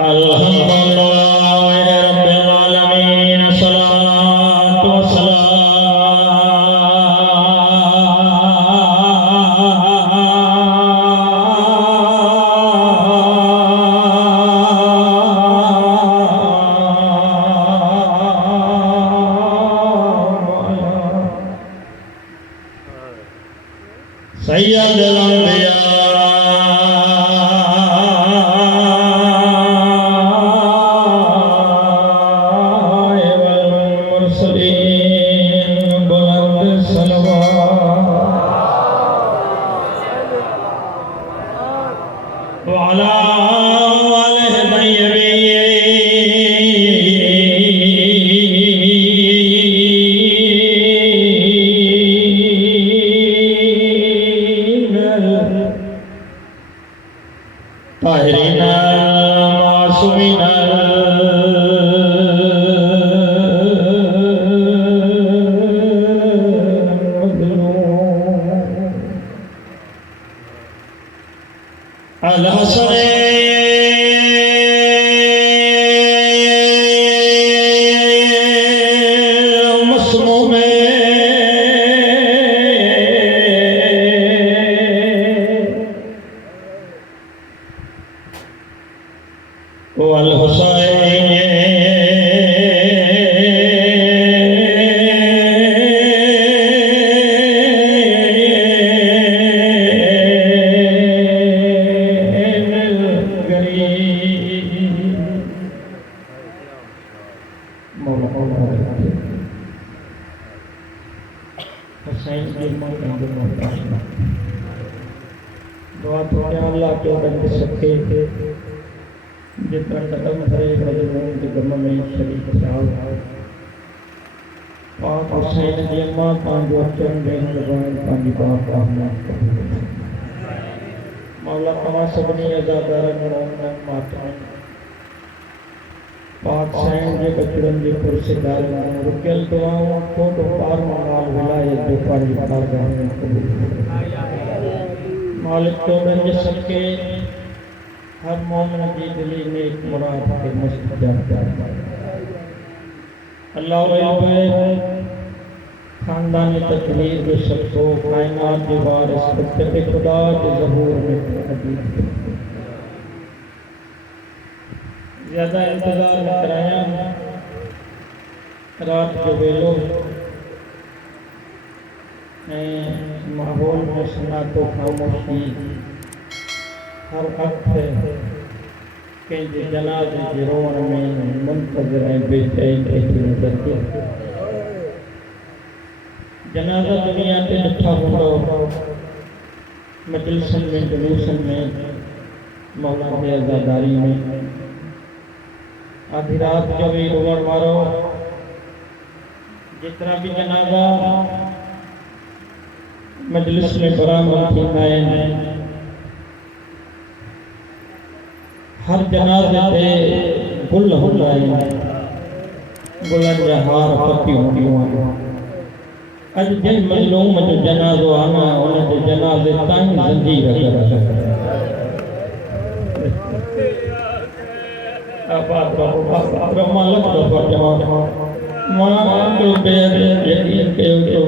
अल्हम्दुलिल्लाहि रब्बिल आलमीन सलातो सय्यदुल अंबिया खानदानी तकदीर के शख्सों कायनात के वारिस खुद खुदा के ज़हूर में ज़्यादा इंतज़ार न कराया। रात के वेलों माहौल में सुना तो खामोशी हर वक्त के जनाज़े के रोन में मुंतज़िर बेचैन नज़र के जनाजा दुनिया ते ॾिठा हूंदो मजलिसन में जुलूसन में मौला जी अज़ादारी में आधी रात जो भी रोवण वारो जितना भी जनाजा मजलिस में बरामद थींदा आहिनि हर जनाज़े ते गुल हूंदा आहिनि गुलनि जा हार पतियूं हूंदियूं आहिनि। अज जिन मज़लूम जो जनाज़ो आना उन जे जनाज़े ताईं ज़ंजीर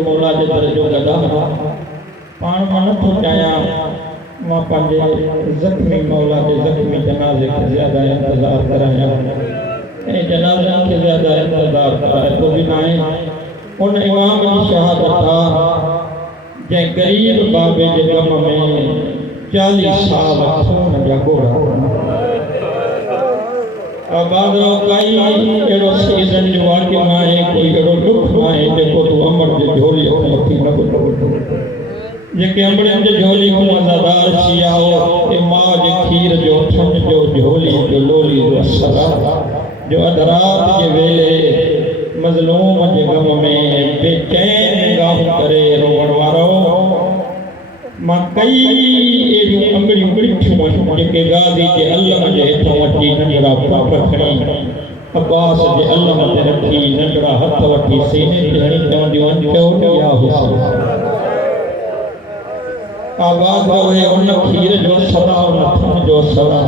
मौला जे दर्जो गदा पाण मां नथो चाहियां मां पंहिंजे ज़ख्मी मौला जे ज़ख्मी जनाज़े खे ज़्यादा इंतज़ार करायां ऐं जनाज़े खे ज़्यादा इंतज़ार कराए तो बि न आहे। उन इमाम की शहादत था जै गरीब बाबे के गम में 40 साल खून जा गोड़ा आबाद कई एड़ो सीजन जो वाक़ियो न आहे कोई एड़ो दुख न आहे जेको तू अमर जे झोली मथी न ॿुधो जेके अमड़नि जे झोली को अज़ादार छियाओ ए मां जे खीर जो ठन जो झोली जो लोली जो असर जो अधरात जे वेले मज़लूम जे गम में बेचैन गाह करे रोवण वारो मां कई एड़ियूं अंगड़ियूं ॾिठियूं जेके गाज़ी जे अलम जे हेठां वठी नंढड़ा पुट खणी अब्बास जे अलम ते रखी नंढड़ा हथ वठी सीने ते हणी चवंदियूं आहिनि चओ या हुसैन आबाद रहे उन खीर जो सदा उन थन जो सदा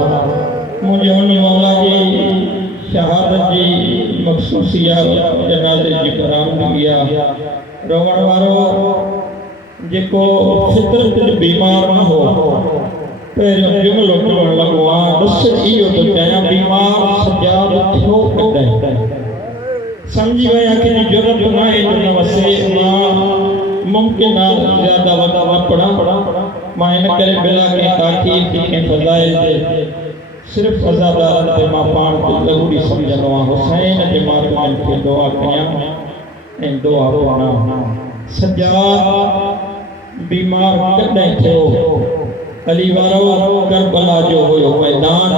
मुझे उन मौला जी खुशिया जनाज़े जी बरामदगी रोवण वारो जेको फितरत जो बीमार न हो पहिरियों जुमिलो चवण लॻो बस इहो थो चयां बीमार सजाद थियो कॾहिं समझी विया कि ज़रूरत न आहे जो न वसे मां मुमकिन आहे ज़्यादा वॾा पढ़ा मां इन करे बिला के ताक़ीद के फज़ाइल जे सिर्फ़ फज़ादारनि ते मां पाण खे ज़रूरी सम्झंदो आहियां हुसैन जे मातमनि खे दुआ कयां ऐं दुआ पढ़ां सजाद बीमार कॾहिं थियो अली वारो करबला जो हुयो मैदान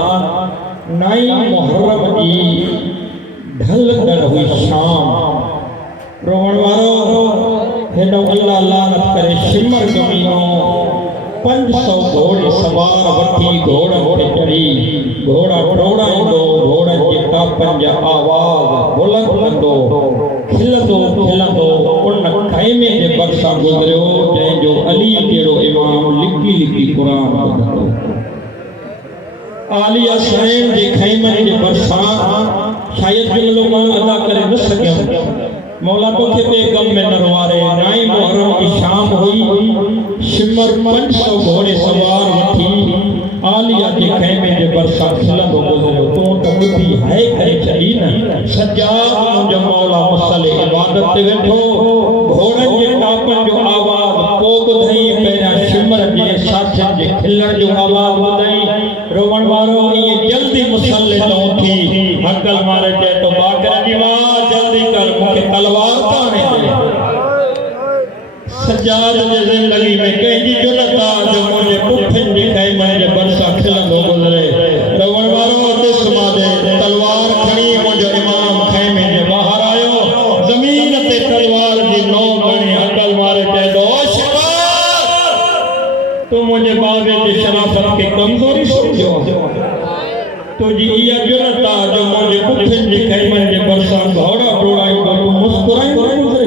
9 मुहर्रम जी ढल कर हुई शाम रोवण वारो हेॾो अल्लाह लानत करे शिमर ज़मीनो 500 घोड़े सवार वठी घोड़नि ते चढ़ी घोड़ा टोड़ाईंदो घोड़नि जे टापनि जा आवाज़ बुलंद कंदो खिलंदो उन ख़ैमे जे भरिसां गुज़रियो जंहिंजो अली जहिड़ो इमाम लिकी क़ुरान ॿुधंदो आलिया हुसैन जे ख़ैमनि जे भरिसां शायदि जुमिलो मां अदा करे न सघियमि मौला तोखे ॿिए गम में न रुआरे 9 मुहर्रम की शाम हुई शिमर 500 घोड़े सवार वठी आलिया के ख़ैमे जे भरिसां खिलंदो गुज़रियो तूं त ॿुधी हाय करे छॾी न सजाद मुंहिंजो मौला मुसले इबादत ते वेठो घोड़नि जे टापनि जो आवाज़ पोइ ॿुधई पहिरियां शिमर जे साथियुनि जे खिलण जो आवाज़ ॿुधई रोवण वारो इएं जल्दी मुसले तां उथी हकल मारे चए तो बाकर जी मां जल्दी कर मूंखे तलवार ताणे दे सजाद जे ज़िंदगी में कंहिंजी जुलत आहे जो मुंहिंजे पुठनि जे ख़ैमनि जे भरिसां खिलंदो गुज़रे रोवण वारो ॾिस मां दे तलवार खणी मुंहिंजो इमाम ख़ैमे जे ॿाहिरि आयो ज़मीन ते तलवार जी नोक खणी हकल मारे चए थो तूं मुंहिंजे बाबे जे शराफ़त खे कमज़ोरी सम्झो तुंहिंजी इहा जुलत आहे जो मुंहिंजे पुठनि जे ख़ैमनि जे भरिसां घोड़ा टोड़ाईंदो तूं मुस्कुराईंदो गुज़रे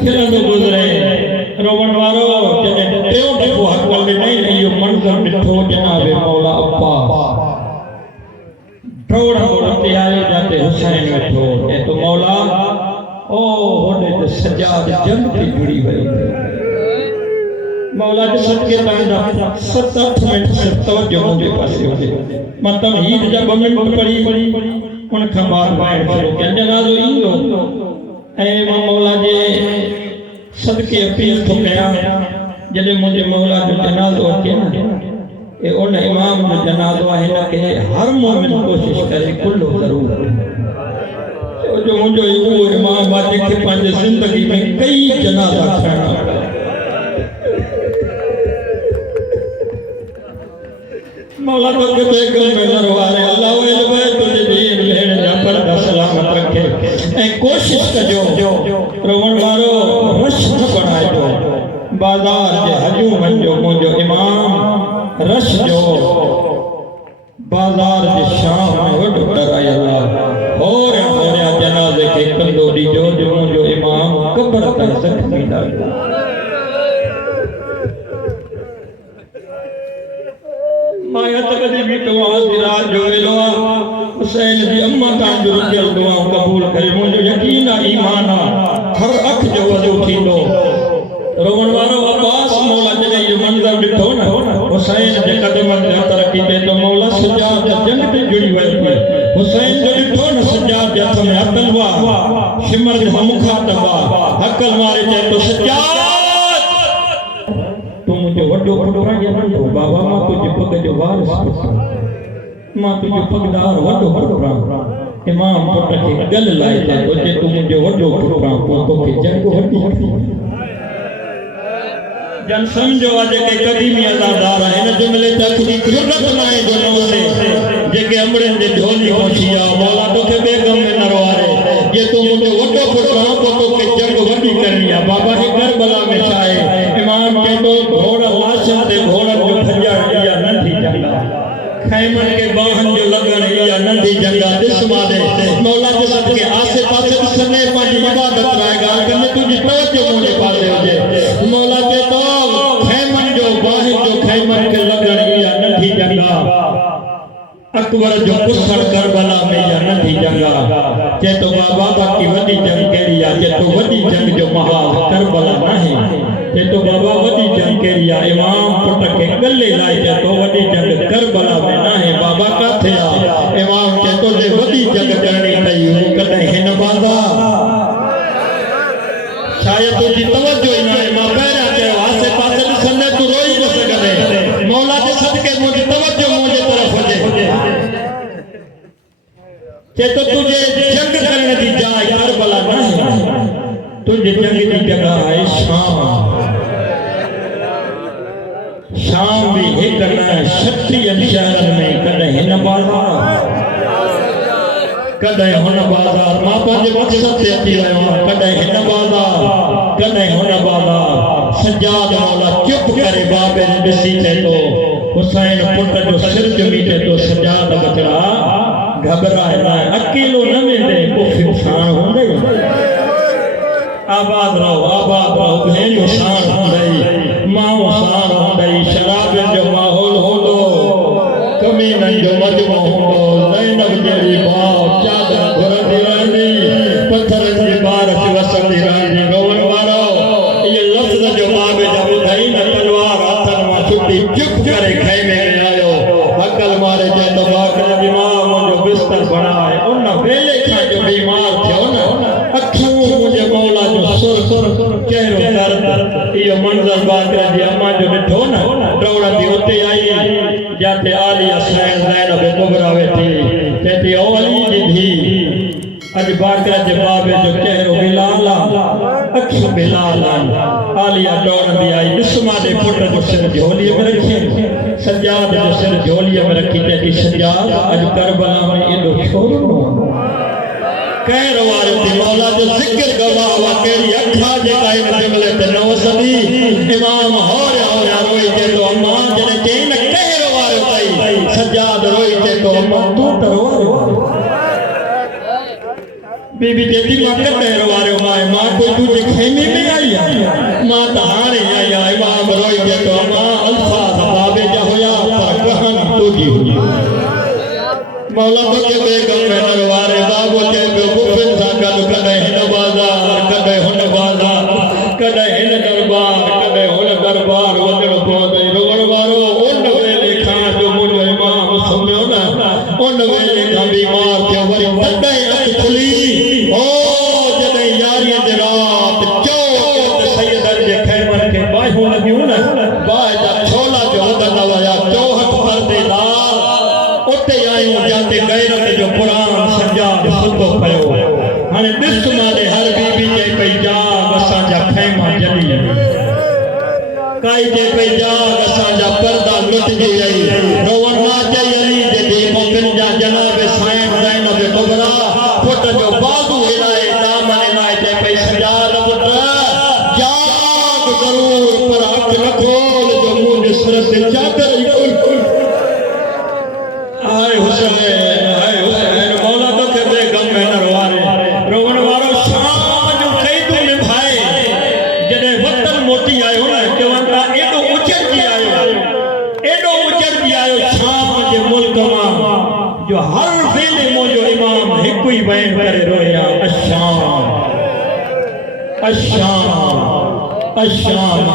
खिलंदो गुज़रे रोवण वारो जॾहिं टियों दफ़ो हकल ॾिनई इहो मंज़र ॾिठो जनाबे मौला अब्बास टोड़ो उते आयो जाते हुसैन वेठो चए तो मौला ओ होॾे त सजाद जंग ते जुड़ी वियो मौला के सदके तव्हांजा 7-8 मिनट सिर्फ़ तवजो मुंहिंजे पासे हुजे मां तमहीद जा 2 मिनट पढ़ी उन खां बाद ॿाहिरि शुरू कयां जनाज़ो ईंदो ऐं मां मौला जे सदके अपील थो कयां जॾहिं मुंहिंजे मौला जो जनाज़ो अचे न ए उन इमाम जो जनाज़ो आहे हिनखे हर मोमिन कोशिशि करे कुल्लो ज़रूरु जो मुंहिंजो उहो इमाम आहे जंहिंखे पंहिंजे ज़िंदगी में कई जनाज़ा खणणा मौला तोखे बेगम में न रुआरे अल्लाह वे लबे तुझे दीन भेण जा पर्दा सलामत रखे ऐं कोशिश कजो रोवण वारो रश न बणाइजो बाज़ार जे हजूमनि जो मुंहिंजो इमाम रश जो बाज़ार जे शाम में वॾो डराए अल्लाह होरिया जनाज़े खे कंदो ॾिजो जो मुंहिंजो इमाम क़ब्र ताईं ज़ख्मी न माया तकदी भी दुआ रात जो वेलो हुसैन जी अम्मा तां जो रुकियल दुआ कबूल करे मुंहिंजो यकीन आहे ईमान आहे हर अख जो वजो थींदो रोवण वारो अब्बास मौला जॾहिं इहो मंज़र ॾिठो न हुसैन जे क़दमनि ते हथ रखी चए तो मौला सजाद जंग ते जुड़ी वियो हुसैन जो ॾिठो न सजाद जे हथ में हकल हुआ शिमर जे मुखातब हुआ हकल मारे चए तो सजाद मुझे वड्डो पुटरा या नंढो बाबा मां तुझे पग जो वारिस मां तुझे पगदार वड्डो पुटरा इमाम पुट खे गल लाए चए तो जे तू मुझे वड्डो पुटरा पोइ तोखे जंग वठी जन समझो आज के कदीमी अज़ादार हिन जुमिले तक जी ज़रूरत न आहे जो न वसे जेके अमड़नि जे झोली पहुचिया मौला तोखे बेगम में न रुआरे जे तू मुझे वड्डो पुटरा पोइ तोखे जंग वठी करणी आहे बाबा हे करबला में छा आहे इमाम के तो घोड़ा लाशन ते घोड़न जो भजण इहा नंढी जंग ख़ैमन के बाहन जो लगन इहा नंढी जंग ॾिस मां दे मौला जे सदके आसे पासे ॾिसने पंहिंजी इबादत लाइ ॻाल्हि कंदे तुंहिंजी तवजो मुंहिंजे पासे हुजे मौला चए तो ख़ैमन जो बाहन जो ख़ैमन के लगन इहा नंढी जंग अकबर जो पुसर करबला में या नथी जंगा जे तो बाबा बाकी वडी जंग केरी आ जे तो वडी जंग जो महाल करबला नहीं जे तो बाबा वडी जंग केरी आ इमाम पुट के गले लाए जे तो वडी जंग करबला में नहीं बाबा का थे इमाम जे तो जे वडी जंग करनी तई कदे हिन बाबा शायद तुझी तवज्जो ही ना मां पैरा के आसे पासे ॾिसंदे तू रोई न सघंदे मौला जे सदके मुझे तवज्जो मुझे तरफ हुजे जे तो तुझे जंग करने दी जाए करबला नहीं तुझे जंग दी जगह है शाम भी एक न शक्ति शहरन में कदे हिन बाज़ार कदे हुन बाज़ार मां पंहिंजे मक़सद ते अची रहियो आहियां कदे हिन बाज़ार कदे हुन बाज़ार सजाद मौला चुप करे बाबे ॾिसी थे तो हुसैन पुट जो सिर जुमीटे तो सजाद बचड़ा घबराए ना अकेलो न वेंदे को फिसान होंदे आबाद रहो भेणियो शान होंदई माओ शान होंदई शराब जो माहौल होंदो कमीनन जो मजमो होंदो ज़ैनब जहिड़ी माउ चादर घुरंदी रहंदी पत्थरनि जी बारिश वसंदी रहंदी रोअण वारो इहे लफ़्ज़ जो बाबे जा ॿुधई न तलवार हथनि मां छुटी चुप करे खैमे में आयो अकल मारे जे तो बाकर बीमार मुंहिंजो बिस्तर बणाए उन वेले खां जो बीमार थियो न अखियूं मुंहिंजे मौला जो सुर चहिरो दर्द इहो मंज़र बाकर जी अम्मा जो ॾिठो न डोड़ंदी उते आई जाते आली असैन ज़ैनब कुबरा वेठी चेती ओ अली जी धी अज बाकर जे बाबे जो चहिरो बिलाल अखियूं बिलाल आलिया डोड़ंदी आई बिस्मा दे पुट जो सिर झोलीअ में रखी सजाद जो सिर झोलीअ में रखी चेती सजाद अज करबला में एॾो छो कहर वारो थी मौला जो ज़िक्र गवाह हुआ केड़ी अखा जेका इन जंगल ते न वसंदी इमाम होरिया रोई जे तो अम्मा जने चई न कहर वारो तई सजाद रोई जे तो अम्मा तू त रो बीबी जेती मां कहर वारो मां कोई तुझे खेमे में आई मां त हाणे आया इमाम रोई जे तो अम्मा अल्फाज बाबे जा होया पर कहानी तुझी हुई मौला तो के बेगम में नरवारे बाबू के गुफिन सा कदे हिन बाज़ार कदे हुन बाज़ार कदे हिन दरबार कदे हुन दरबार वजण पवंदे रोअण वारो उन वेले खां जो मुंहिंजो इमाम सुम्हियो न उन वेले खां बीमार थियो वरी तॾहिं अखि खुली ओ जॾहिं यारीअ जी रात चौक सैयदनि जे खैमनि खे बाहियूं लॻियूं न बाहि जा छोला जो हदंदा विया चौहठ परदेदार उते आयूं जाते गैरत जो पुराण सजाद सुतो पयो हाणे ॾिस मारे हर बीबी चई पई जाग असांजा खैमा जली काई चई पई जाग असांजा पर्दा लुटजी वई रोअण मां चई अली जे दी मोकिन जा जनाब साईं ज़ैनब कुबरा पुट जो बाज़ू हिलाए दामन हिलाए चई पई सजाद पुट जाग ज़रूर पर अखि न खोल जो मुंहिंजे सिर ते चादर ई हाय हुसैन मौला तो के बेगम में नरवारे रोवण वारो शाम जो कैदू में भाई जडे वतन मोटी आयो न चवंदा एडो उचर आयो शाम जे मुल्क मां जो हर वेले मुंहिंजो इमाम हिकु ही बयान करे रोया अशाम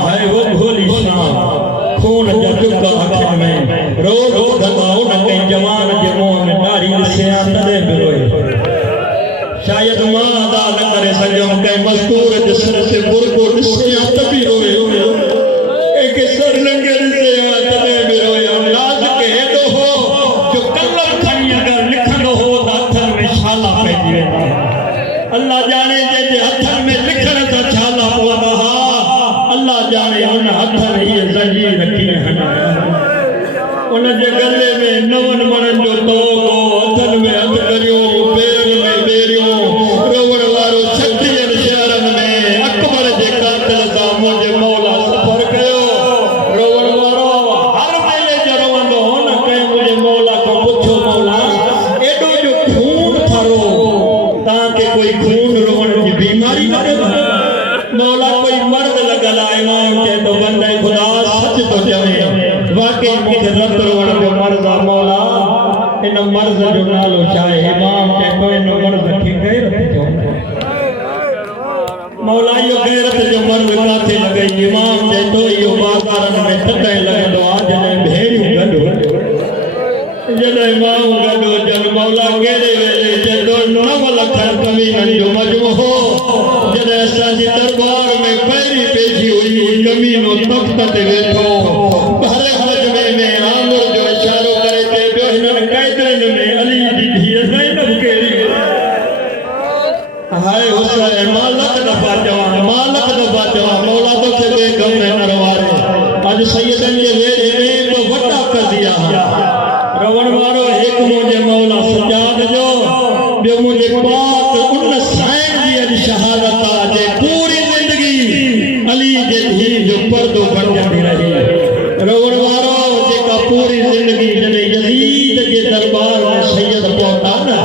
है वो भोली शाम खून जा टुका अखियुनि में रोज़ दबाओ न कई जवान जे मुंह में ॾाढ़ी ॾिसिया तॾहिं बि रोए शायद मां अदा न करे सघियमि कंहिं मज़दूर जे सिर ते बुरको ॾिसिया त बि रोए कंहिंखे सर लंघे ॾिसिया तॾहिं बि रोए अंदाज़ के हेॾो हो जो कलम खणी अगरि लिखंदो हो त हथनि में छाला पइजी वेंदा अल्लाह जाने जंहिंजे हथनि में लिखण सां छाला पवंदा अल्लाह जाने उन हथनि हीअ ज़ंजीर कीअं हणाया उन जे गले में नवन मणनि जो तोगो हथनि में हथ करियो पेरनि में बेरियो रोवण वारो 36 शहरनि में अकबर जे कातिल सां मुंहिंजे मर्द जो नालो चाहे इमाम के कोई नो मर्द की गैरत जो मौला यो गैरत जो मर्द काथे लगई इमाम जे तो यो बाजारन में तके लगदो आज ने भेड़ियो गडो जद इमाम गडो जन मौला केड़े वेले जदो 9 लख कमीनन जो मजमो हो जद असा जी दरबार में पहली पेशी हुई कमीनो तख्त ते बैठो भरे मजमे में आंगुर जो इशारो करे ते बियो हिनन कैदरन में अली जी धी ज़ैनब केड़ी हाय हुसैन मालक दफा जवा मौला तो के बेगम ने नरवारे आज सैयदन के वेरे में तो वटा कर दिया रवण वारो एक मुझे मौला सजाद जो बे मुझे पाक उन साइन जी अज शहादत जे पूरी जिंदगी अली जे धी जो पर्दो बन जाती रही रवण वारो जेका पूरी जिंदगी जने यजीद के दरबार में सैयद पहुंचा ना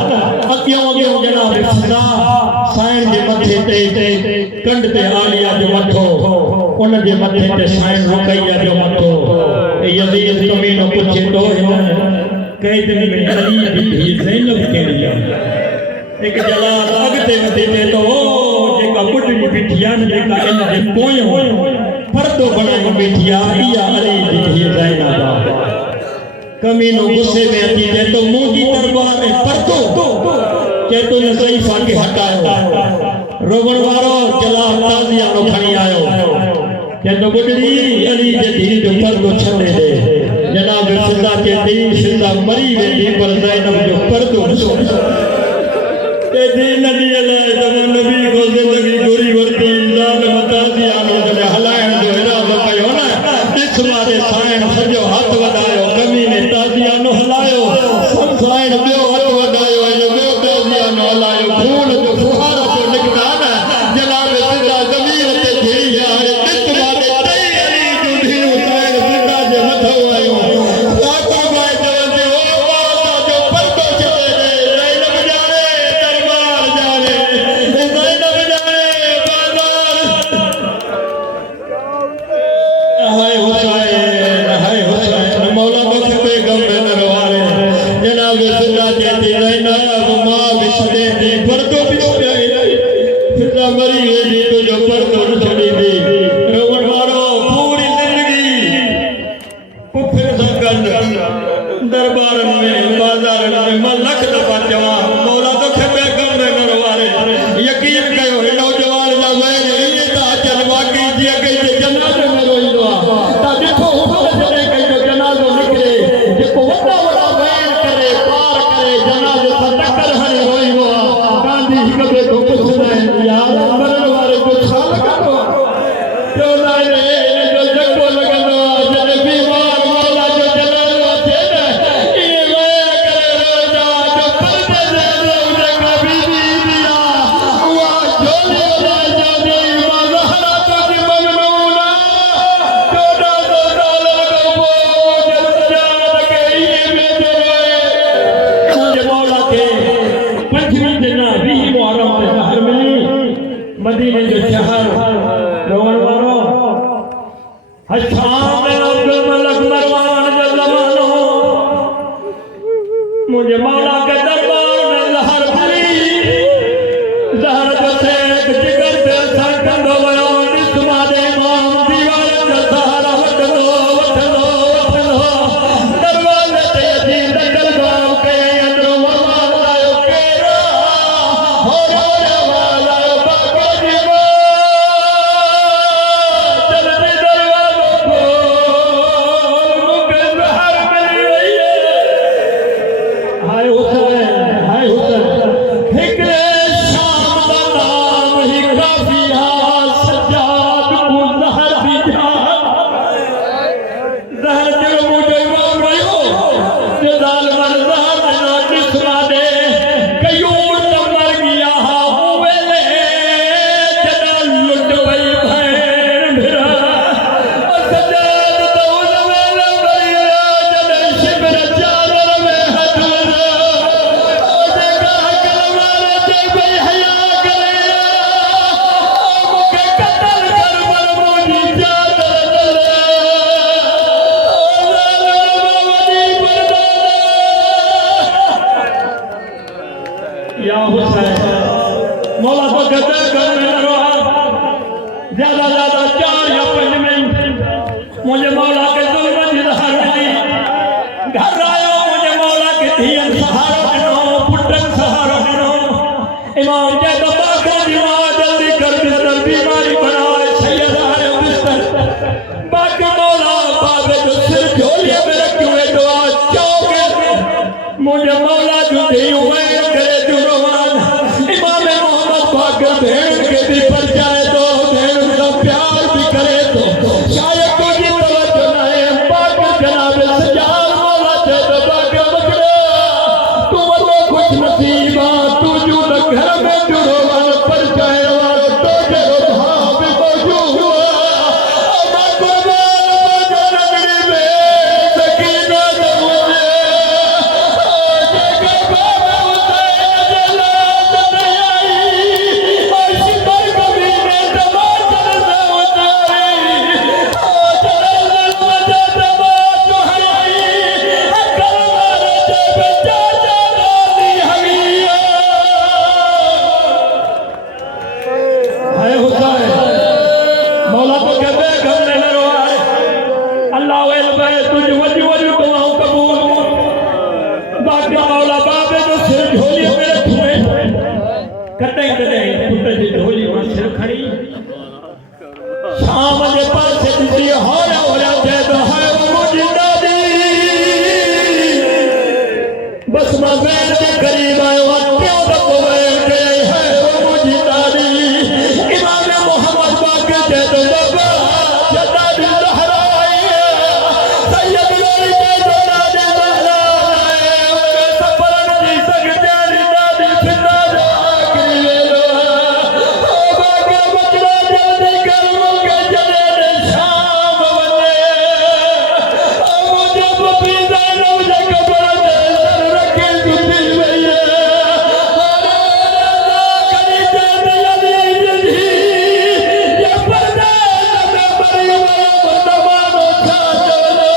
अगियों जनाब खुदा साइन जे मथे ते कंड ते आलिया जो मथो उन जे मथे ते साइन रुकैया जो मथो यजीद कमीनो पूछे तो कई दिन में अली दी ज़ैनब केड़ी एक जलाल अगते वधे तो जेका बुढ़ी बिठिया न जेका इन जे पोयो पर्दो बनाई बिठिया इया अली दी ज़ैनब कमीनो गुस्से में अची जे तो मुंजी दरबार में पर्दो के तो न ज़ईफा के हटायो रोवण वारो जलाल ताज़िया नो खणी आयो के तो बुढ़ी अली जे धी जो पर्दो छडे दे जनाब फिजा के दी फिजा मरी वेंदी पर ज़ैनब जो पर्दो ए दीन दी अल्लाह जब नबी को जिंदगी गोरी वर्ती इंसान मता दिया नो जने हलायण जो इरादो कयो ना इस मारे साइन सजो हाथ वधायो कमी ने ताजिया नो हलायो सब साइन बियो हाथ वधायो ए बियो ताजिया नो हलायो खून जो फुहारा जो निकता ना जनाब फिजा जमीन ते घेरी हारे इस मारे तई अली जो धी साइन फिजा जे मथो आयो दरबार में बाजार में मलक दफा जवा मौला तो खेबे गम में नरवारे यकीन कयो नौजवान दा वैर ये ता चल बाकी जे कई जनाजे में रोईंदो ता देखो हुकम जने कई जो जनाजो निकले जेको वडा वडा वैर करे पार करे जनाजे सा टक्कर हणी रोईंदो गांधी कबे तो कुछ नहीं यार मरण वाले को साल करो जो ना रे जो जको लगनो जने बीमार मौला जो जलाल थे मदीने जो शहर रोवन वारो हशाम अब्दुल मलक मरवान जो जमानो मुझे मौला के दरबार में जहर भरी जहर जो थे जिगर पे असर कंदो वयो निस्मा दे इमाम दीवार जो सहारा वठनो दरवाजे ते अची दखल गांव के अंदरो वरमान आयो केरा हो रो वाला या हुसैन मौला तो कहते घर में न रहा ज्यादा ज्यादा 4 या 5 मिनट मुझे मौला के जुल्म की जहर मिली घर आयो मुझे मौला के धीन सहारा दिनो पुटन सहारा दिनो इमाम जय तो बाकर दीवा जल्दी कर बिस्तर बीमारी बनाए सैयद आए बिस्तर बाकी मौला बाबे जो सिर झोलिए में रखे हुए दुआ चौके मुझे मौला जो दी हुए करे जुर्मान इमाम मोहम्मद बाकर भेड़ के भी पर जाए तो भेड़ का प्यार भी करे तो शायद कोई तवज्जो ना है बाकर जनाब सजाद मौला जय तो बाकर बकरा तू वो कुछ नसीबा तू जो घर में जुड़ो वाला पर जाए वाला तो जरो भाव मौजूद हुआ बाकर बाकर लगड़ी में सकीना दमुझे जगह बाबा हुसैन जलाल आई और शिकर कभी ने तमाशा न उतारी जलाल मजा दबा तो हई अकल मारे जब चाचा गाली हगिया हाय हुसैन मौला तो कहते घर में न रोए अल्लाह वेल बे तुझ वजू वजू दुआओं कबूल बाकी मौला बाबे जो सिर झोली मेरे थुए कटे पुत्र जी झोली में सिर खड़ी शाम के पास दिसी हो रहा जय तो है वो जिंदादी बस मैं बैठ के करीब आयो क्यों दबो गए है वो जिंदादी इमाम मोहम्मद बाकर जय तो बाबा जदा भी लहरा आई सैयद लोरी जय तो दादी लहरा आए सफरन जी सकते दादी फिदा आखिरी वेलो ओ बाकर बचड़ा जल्दी कर मुके जले ने शाम बने ओ मुझे पपी ज़ैनब जे कब्र दे सर रखे जुदी वई करी दे अली जल्दी ये पर्दा में बड़ी तमाम छा चलो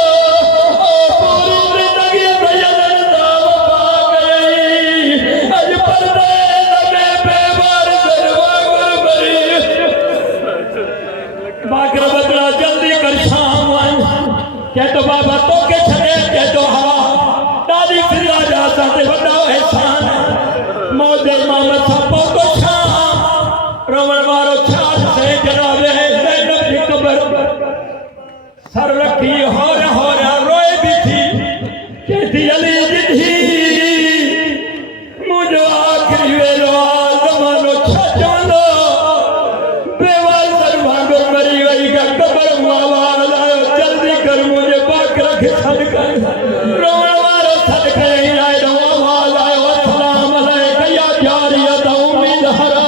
ओ पूरी जिंदगी सैयद दाव पा गई आज पर्दे लगे बेवार दरवाज़ बरी बाकर बदला जल्दी कर शाम क्या तो बाबा तो के छड़े क्या तो हवा दादी फिर राजा साथे बड़ा एहसान मौजे मोहम्मद सापो तो शाम रोमन मारो छाछ से जनाबे ज़ैनब की कब्र सर रखी हो रहा रोए भी थी कहती अली जिधी मुझे आखिरी वेलो जमानो छाचो बेवाल सर भागो मरी गई का कब्र आवाज आयो जल्दी कर मुझे बाकर के छड़ कर रोमन मारो छड़ के आए दो आवाज आयो अस्सलाम अलैका या जारिया उम्मी ज़हरा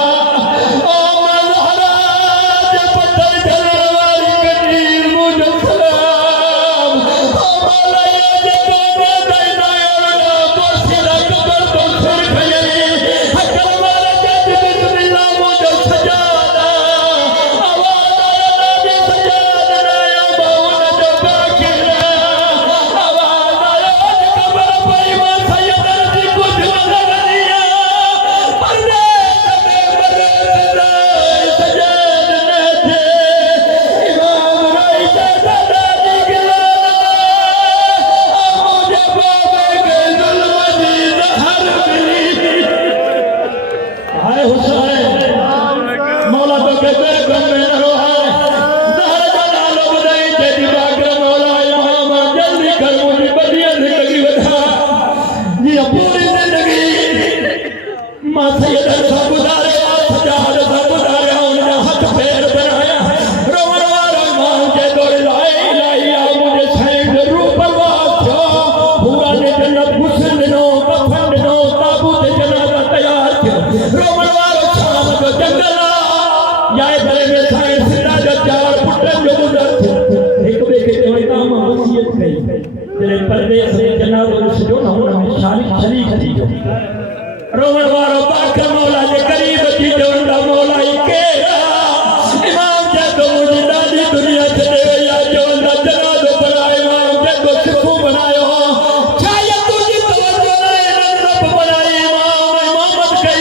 ओ मज़हरा जब पत्थर जलने वाली कटीर मुझे सलाम ओ मौला जब गाने दैना ना बोसिला कब्र तो सिर खयली हकल मारे जब बिस्मिल्लाह मुझे सजादा आवाज आया नबी सजादा या बाउन जो बाकिर आवाज आया कब्र पर मां सैयद जी कुछ नजर दिया पर्दे में सजाद ने थे इमाम रईसा दादी गिला मुझे बाबे के जुल्म दी जहर मिली हाय हुसैन मौला तो कहते घर में न रोए जहर का नालो बधाई तेरी बाकर मौला इमाम जल्दी कर मुझे बढ़िया जिंदगी बता जी पूरी जिंदगी मां सैयद सब गुजारे सजाद सब गुजारे उन्हें हाथ पैर बनाया रोमन वाला इमाम जय तो लाई लाई आ मुझे सैयद रूप वास्यो पूरा ने जन्नत हुस्न दिनो कफन दिनो ताबूत जनाजा तैयार थियो रोमन वाला शाम जो जंगल याए भले में साईं सीधा जो 4 पुटन जो गुजर थियो एक बे के चवता मां वसियत कई जले परदेस से जनाब जो न हुन में शरीक थी रोमन वारो बाकर मौला जे करीब थी जो मौला ही के इमाम जय तो मुझे दादी दुनिया से दे या जो जनाब बनाए इमाम जय तो सिखू बनायो शायद तुझी तवज्जो नहीं रब बनाई इमाम मोहम्मद के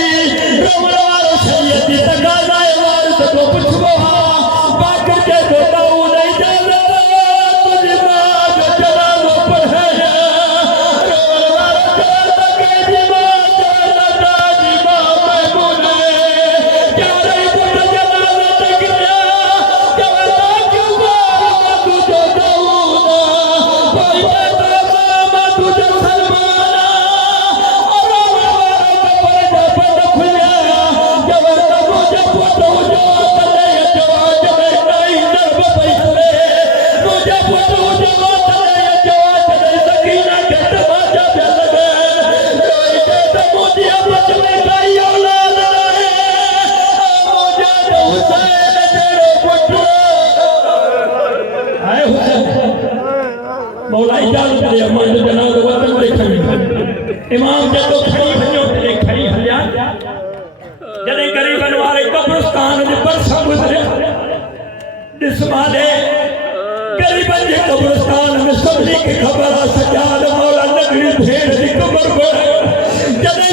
जॾहिं ग़रीबन वारे कब्रिस्तान जे भरिसां गुज़रिया ॾिस माने ग़रीबन जे कब्रिस्तान में सभिनी खे ख़बर आहे सजाद मौला नगरी भेण जी क़बर बणायो जॾहिं